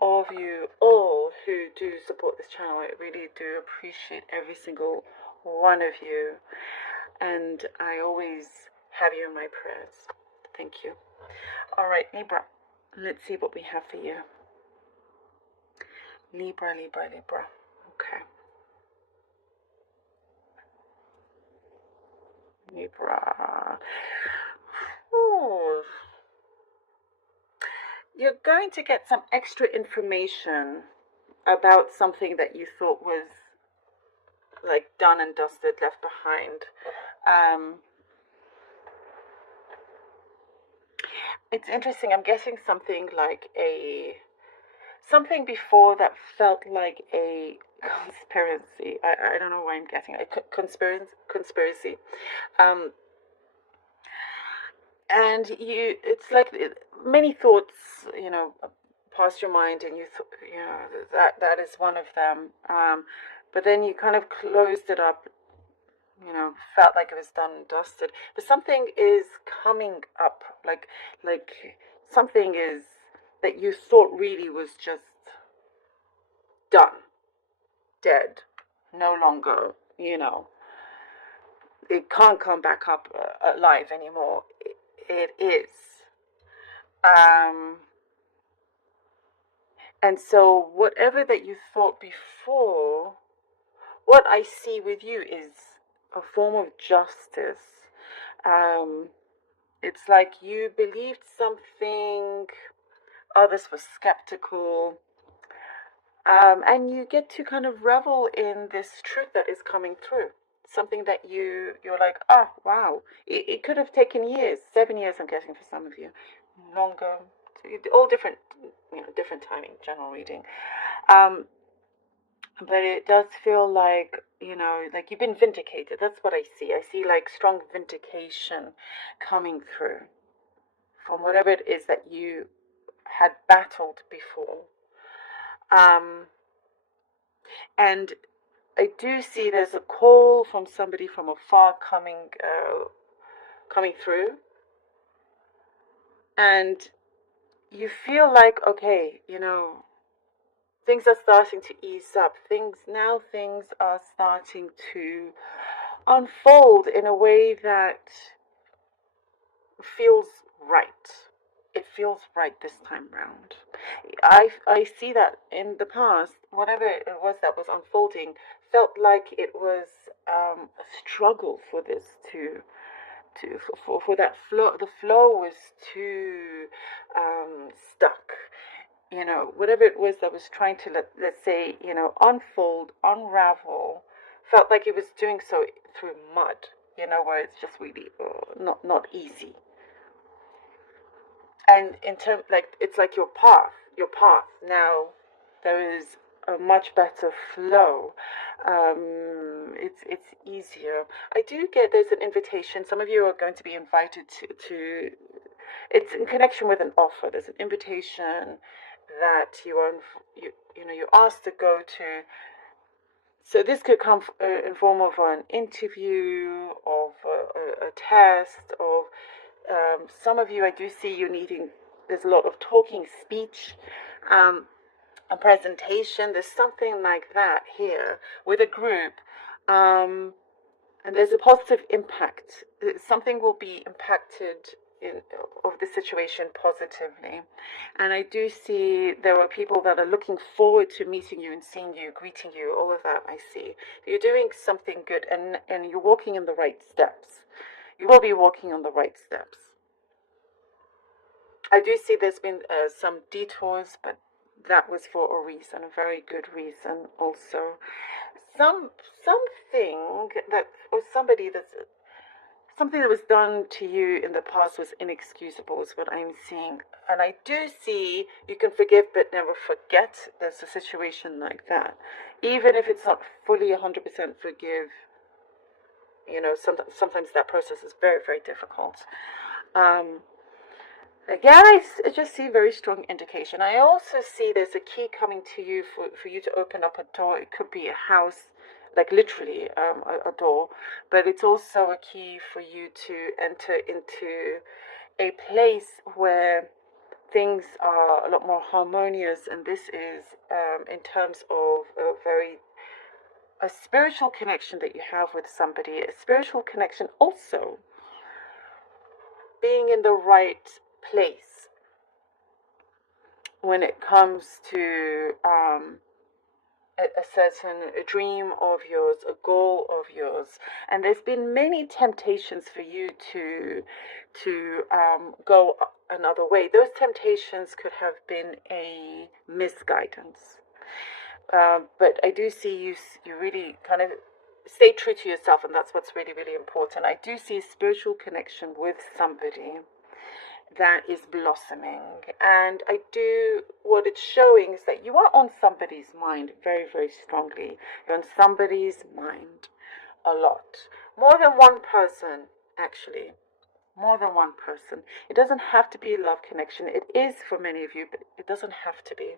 all of you all who do support this channel. I really do appreciate every single one of you, and I always have you in my prayers. Thank you. All right, Libra, let's see what we have for you. Libra, Libra, Libra. Okay. Libra. Ooh. You're going to get some extra information about something that you thought was like done and dusted, left behind. It's interesting. I'm getting something like something before that felt like a conspiracy. I don't know why I'm getting a conspiracy. And it's like many thoughts, pass your mind, and that is one of them. But then you kind of closed it up, felt like it was done and dusted. But something is coming up, like something is that you thought really was just done, dead, no longer, it can't come back up alive anymore. It is. And so whatever that you thought before, what I see with you is a form of justice. It's like you believed something, others were skeptical, and you get to kind of revel in this truth that is coming through. Something that you're like, oh wow, it could have taken years, 7 years I'm guessing for some of you, longer, all different, different timing, general reading. But it does feel like, like you've been vindicated. That's what I see. I see like strong vindication coming through from whatever it is that you had battled before. And I do see there's a call from somebody from afar coming through, and you feel like, okay, things are starting to ease up. Things are starting to unfold in a way that feels right. It feels right this time round. I see that in the past, whatever it was that was unfolding felt like it was a struggle for this for that flow. The flow was too stuck. Whatever it was that was trying to let's say, unfold, unravel, felt like it was doing so through mud. Where it's just really not easy. And in terms, like, it's like your path now, there is a much better flow. It's easier. I do get there's an invitation. Some of you are going to be invited to it's in connection with an offer. There's an invitation that you're asked to go to. So this could come in form of an interview, of a test, of some of you, I do see you needing, there's a lot of talking, speech, a presentation. There's something like that here with a group. And there's a positive impact. Something will be impacted of the situation positively. And I do see there are people that are looking forward to meeting you and seeing you, greeting you, all of that I see. You're doing something good, and you're walking in the right steps. You will be walking on the right steps. I do see there's been some detours, but that was for a reason, a very good reason also. Something that, or somebody something that was done to you in the past was inexcusable is what I'm seeing. And I do see you can forgive but never forget. There's a situation like that. Even if it's not fully 100% forgive, sometimes that process is very, very difficult. Again, I just see very strong indication. I also see there's a key coming to you for you to open up a door. It could be a house, like literally a door, but it's also a key for you to enter into a place where things are a lot more harmonious, and this is in terms of a spiritual connection that you have with somebody, a spiritual connection also being in the right place when it comes to a certain dream of yours, a goal of yours. And there's been many temptations for you to go another way. Those temptations could have been a misguidance. But I do see you really kind of stay true to yourself, and that's what's really, really important. I do see a spiritual connection with somebody that is blossoming, and what it's showing is that you are on somebody's mind very, very strongly. You're on somebody's mind a lot, more than one person, actually, more than one person. It doesn't have to be a love connection. It is for many of you, but it doesn't have to be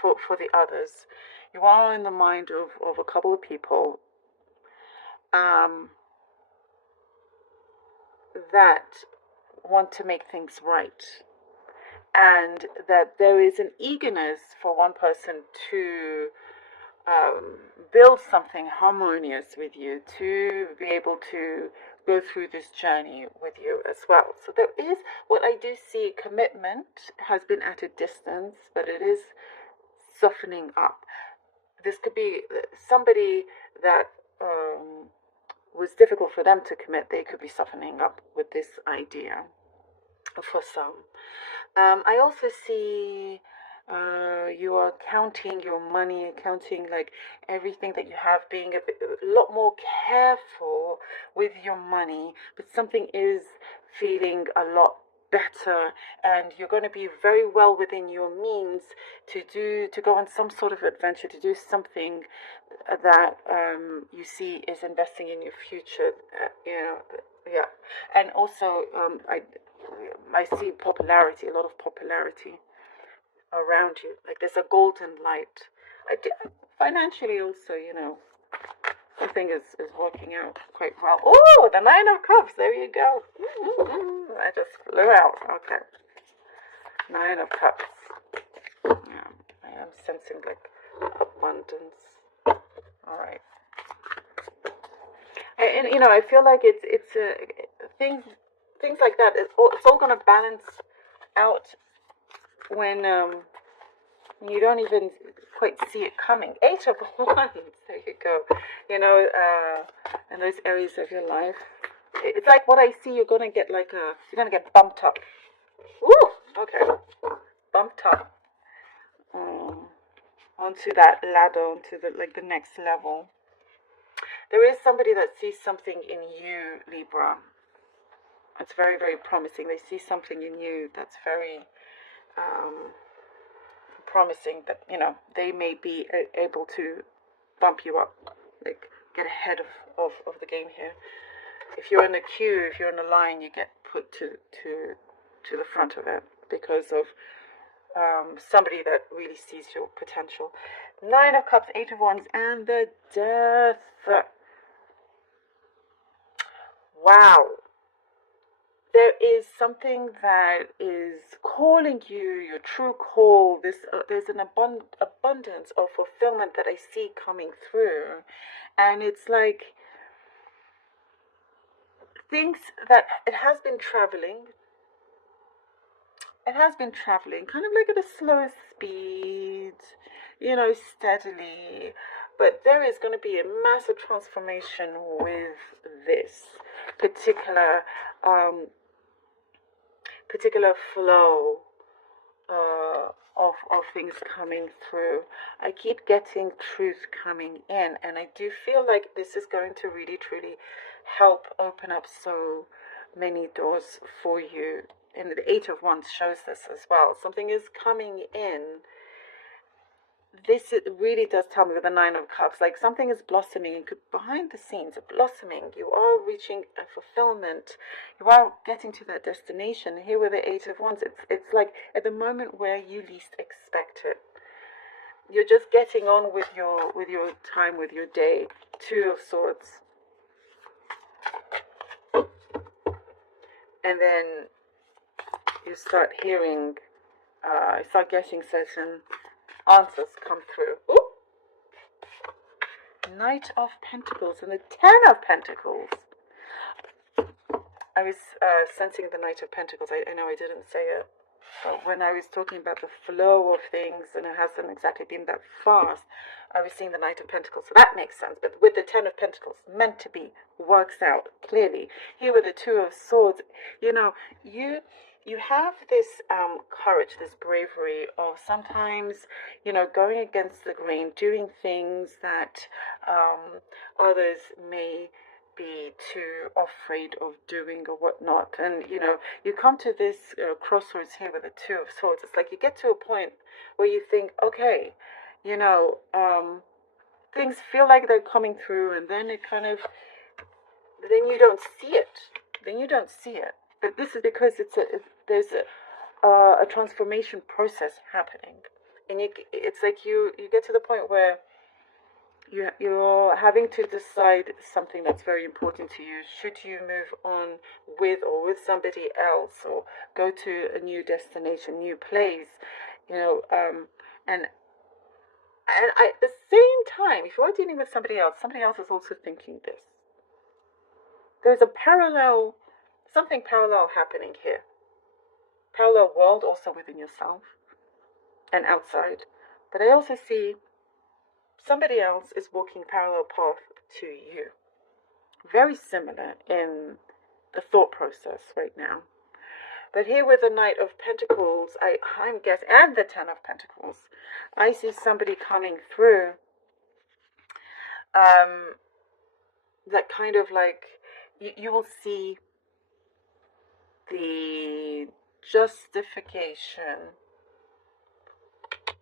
for the others. You are in the mind of a couple of people that want to make things right, and that there is an eagerness for one person to build something harmonious with you, to be able to go through this journey with you as well. So there is, what I do see, commitment has been at a distance, but it is softening up. This could be somebody that was difficult for them to commit. They could be softening up with this idea for some. I also see you are counting your money, counting like everything that you have, being a lot more careful with your money, but something is feeling a lot better, and you're going to be very well within your means to go on some sort of adventure, to do something that you see is investing in your future, yeah. And also I see popularity, a lot of popularity around you, like there's a golden light. Financially also, something is working out quite well. Oh, the 9 of Cups, there you go. I just flew out. Okay, 9 of Cups. Yeah, I am sensing like abundance. All right. And I feel like it's things like that. It's all going to balance out when you don't even quite see it coming. 8 of Wands. There you go. In those areas of your life, it's like what I see. You're gonna get bumped up. Ooh, okay, bumped up onto that ladder, onto the next level. There is somebody that sees something in you, Libra. It's very, very promising. They see something in you that's very promising, that they may be able to bump you up, like get ahead of the game here. If you're in a queue, if you're in a line, you get put to the front of it because of somebody that really sees your potential. 9 of Cups, 8 of Wands, and the Death. Wow. There is something that is calling you, your true call. There's an abundance of fulfillment that I see coming through. And it's like things that it has been traveling. It has been traveling kind of like at a slow speed, steadily. But there is going to be a massive transformation with this particular flow of things coming through. I keep getting truth coming in, and I do feel like this is going to really, truly help open up so many doors for you. And the 8 of Wands shows this as well. Something is coming in. This really does tell me with the 9 of Cups, like something is blossoming behind the scenes, blossoming. You are reaching a fulfillment. You are getting to that destination. Here with the 8 of Wands, it's like at the moment where you least expect it. You're just getting on with your time, with your day. 2 of Swords. And then you start hearing, you start getting certain answers come through. Ooh. Knight of Pentacles and the Ten of Pentacles. I was sensing the Knight of Pentacles. I know I didn't say it, but when I was talking about the flow of things, and it hasn't exactly been that fast, I was seeing the Knight of Pentacles. So that makes sense. But with the Ten of Pentacles, meant to be, works out clearly. Here with the Two of Swords, you know, you have this courage, this bravery of sometimes, you know, going against the grain, doing things that others may be too afraid of doing or whatnot. And you know, you come to this crossroads here with the Two of Swords. It's like you get to a point where you think, okay, you know, things feel like they're coming through, and then it kind of, then you don't see it. Then you don't see it. But this is because there's a transformation process happening, and it's like you get to the point where you're having to decide something that's very important to you. Should you move on with somebody else, or go to a new destination, new place, you know, and at the same time, if you're dealing with somebody else is also thinking this. There's a parallel, something parallel happening here. Parallel world also within yourself and outside. But I also see somebody else is walking parallel path to you. Very similar in the thought process right now. But here with the Knight of Pentacles, I'm guessing, and the Ten of Pentacles, I see somebody coming through that kind of like, you will see the justification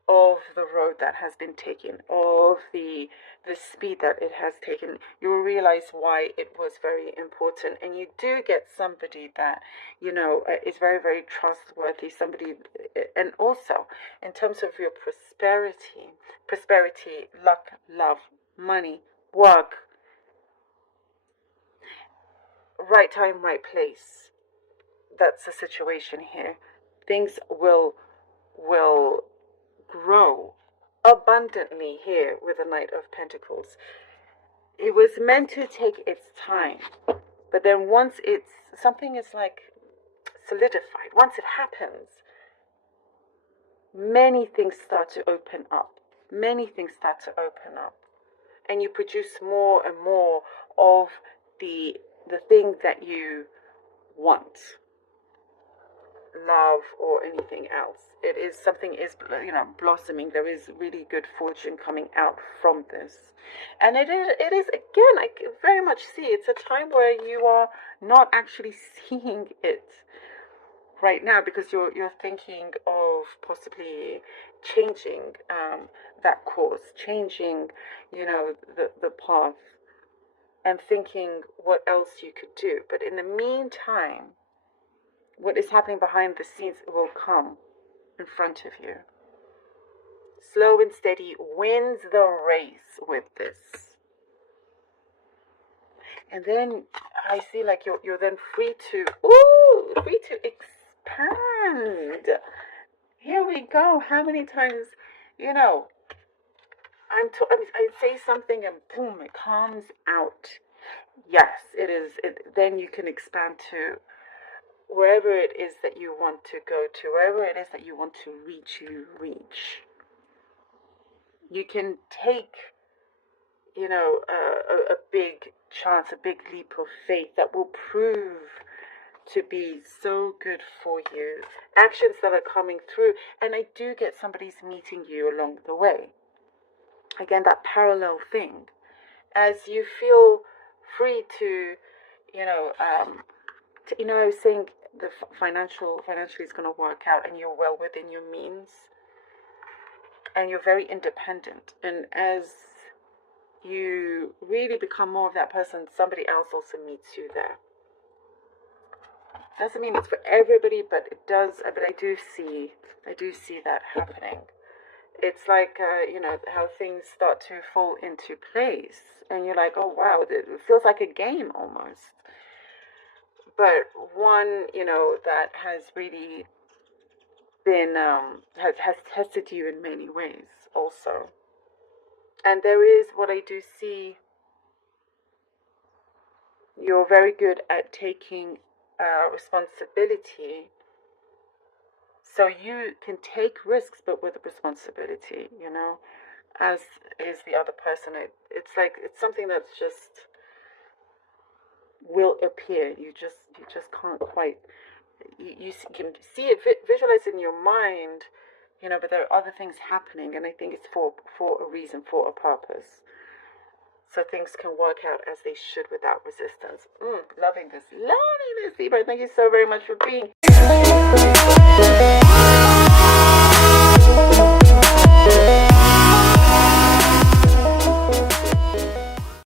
of the road that has been taken, of the speed that it has taken. You will realize why it was very important, and you do get somebody that, you know, is very, very trustworthy, somebody, and also in terms of your prosperity, luck, love, money, work, right time, right place. That's the situation here. Things will grow abundantly here with the Knight of Pentacles. It was meant to take its time, but then once something is like solidified, once it happens, many things start to open up. Many things start to open up, and you produce more and more of the thing that you want, love or anything else. It is, something is, you know, blossoming. There is really good fortune coming out from this, and it is again, I very much see it's a time where you are not actually seeing it right now, because you're thinking of possibly changing that course, changing, you know, the path, and thinking what else you could do. But in the meantime, what is happening behind the scenes will come in front of you. Slow and steady wins the race with this. And then I see like you're then free to expand. Here we go. How many times, you know, I say something and boom, it comes out. Yes, it is. Then you can expand to wherever it is that you want to go to, wherever it is that you want to reach, you reach. You can take, you know, a big chance, a big leap of faith that will prove to be so good for you. Actions that are coming through, and I do get somebody's meeting you along the way. Again, that parallel thing. As you feel free to, you know, I was saying the financially is going to work out, and you're well within your means, and you're very independent. And as you really become more of that person, somebody else also meets you there. Doesn't mean it's for everybody, but it does. But I do see that happening. It's like, you know, how things start to fall into place, and you're like, oh wow, it feels like a game almost. but one, that has really been has tested you in many ways also. And there is what I do see, you're very good at taking responsibility. So you can take risks, but with responsibility, as is the other person. It's like, it's something that's just will appear. You just can't quite, you can see it, visualize it in your mind, but there are other things happening, and I think it's for a reason, for a purpose. So things can work out as they should without resistance. Loving this, Libra. Thank you so very much for being